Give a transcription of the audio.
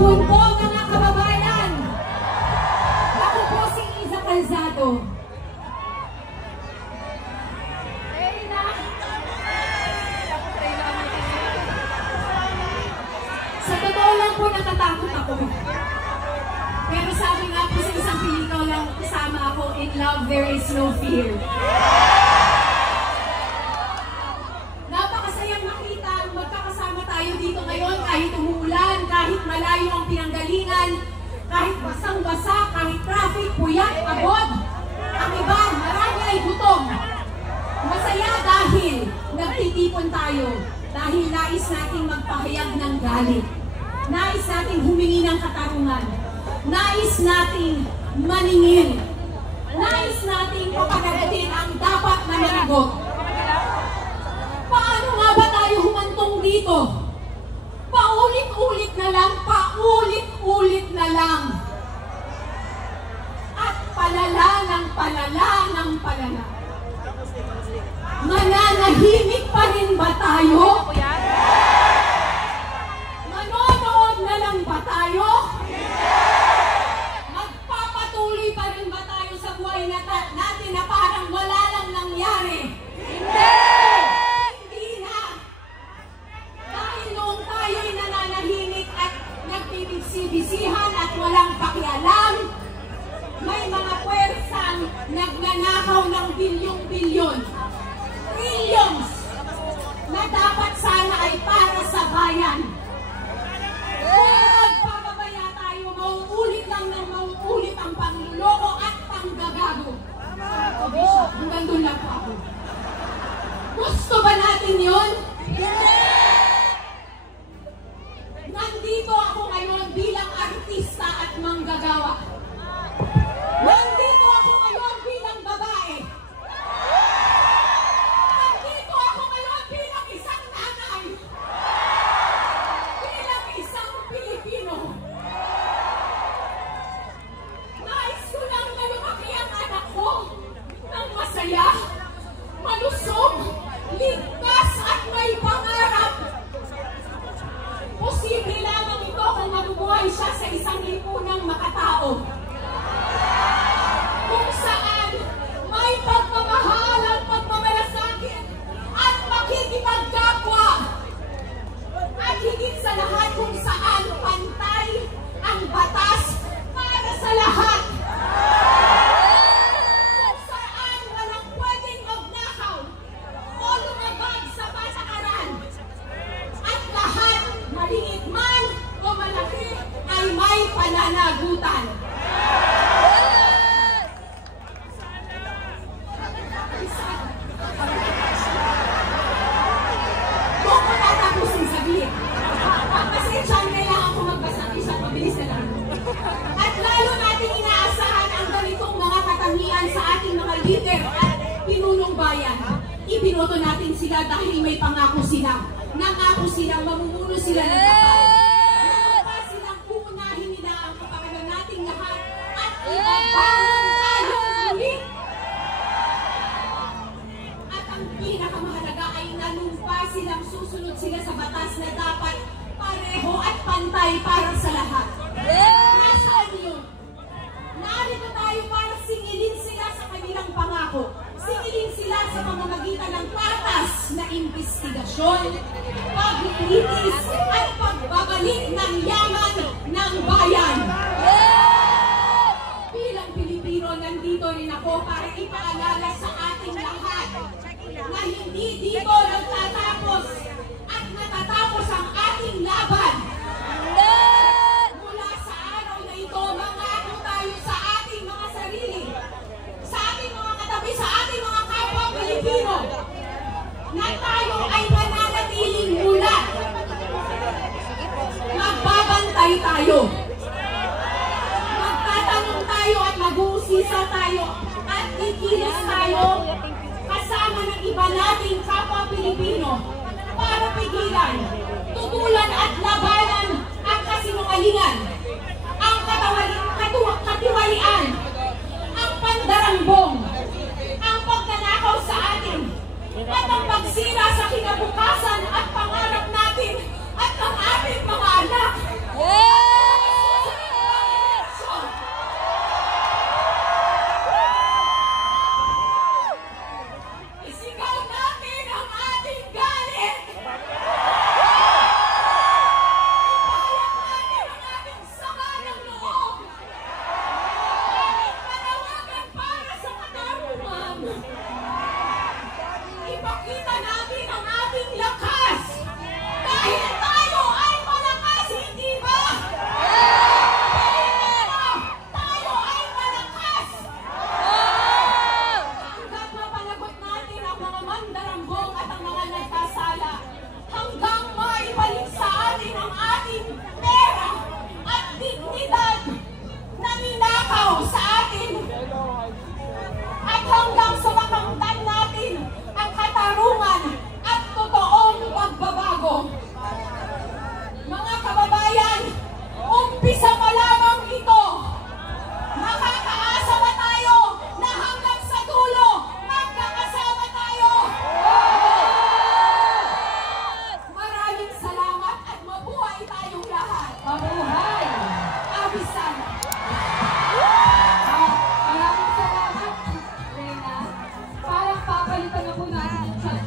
hapon po mga kababayan! Ako po si Iza Calzado. Sa totoo lang po natatakot ako. Pero sabi nga po sa isang pelikula lang kasama ako, in love there is no fear. Napakasayang makita magkakasama tayo dito ngayon kahit umuulan, kahit malayo ang pinanggalingan, kahit basang-basa, kahit traffic, puyat, pagod. Ang iba, marami ay gutom. Masaya dahil nagtitipon tayo, dahil nais nating magpahayag ng galit. Nais nating humingi ng katarungan. Nais nating maningil. Nais nating papanagutin ang dapat na managot. Paano nga ba tayo humantong dito? Paulit-ulit na lang, paulit-ulit na lang. At palala ng palala ng palala. Mananahimik pa rin ba tayo? Manonood na lang ba tayo? Magpapatuloy pa rin ba tayo sa buhay natin na parang wala lang nangyari? Hindi! Hindi na! Dahil noong tayo'y nananahimik at nagbibigsibisihan at walang pakialam, may mga puwersang nagnanakaw ng bilyong-bilyon, trillions, na dapat sana ay para sa bayan. Kung magpapabaya tayo, mauulit lang ng mauulit ang pangluloko at panggagago. Hanggang doon lang po ako. Gusto ba natin yun? Nandito ako ngayon bilang artista at manggagawa. Nandito ako ngayon bilang babae. Nandito ako ngayon bilang isang nanay. Bilang isang Pilipino. Nais ko lang na lumaki ang anak ko ng masaya, malusog, ligtas at may pangarap. Posible lamang ito kung mabubuhay siya sa isang lipunang makatao. Kung saan may pagmamahal at pagmamalasakit at makikipagkapwa. At higit sa lahat kung saan pantay ang batas para sa lahat. Kung saan walang pwedeng magnakaw o lumabag sa patakaran. At lahat, maliit man o malaki, ay may pananagutan. Kung matatapusin sabihin. Kasi dyan kailangan ko magbasa isa, mabilis na lang. At lalo natin inaasahan ang ganitong mga katangian sa ating mga leader at pinunong bayan. Ibinoto natin sila dahil may pangako sila. Nangako silang mamumuno sila ng kapal. Nangako silang uunahin nila ang kapakanan nating lahat at ibabangon tayo muli. At ang pinakamahalaga ay nanumpa silang susunod sila sa batas na dapat pareho at pantay para sa lahat. Nasaan yun? Narito tayo para singilin sila sa kanilang pangako. Singilin sila sa pamamagitan ng patas na investigasyon, paglilitis at pagbabalik ng yaman ng bayan. Bilang Pilipino, nandito rin ako para ipaalala sa ating lahat na hindi dito nagtatapos at natatapos ang ating laban. Mula sa araw na ito, mangako tayo sa ating mga sarili, sa ating mga katabi, sa ating mga kapwa Pilipino, na tayo ay mananatiling mulat. Magbabantay tayo. Magtatanong tayo at mag-uusisa tayo at ikilos tayo kasama ng iba nating kapwa Pilipino para pigilan, tutulan at laban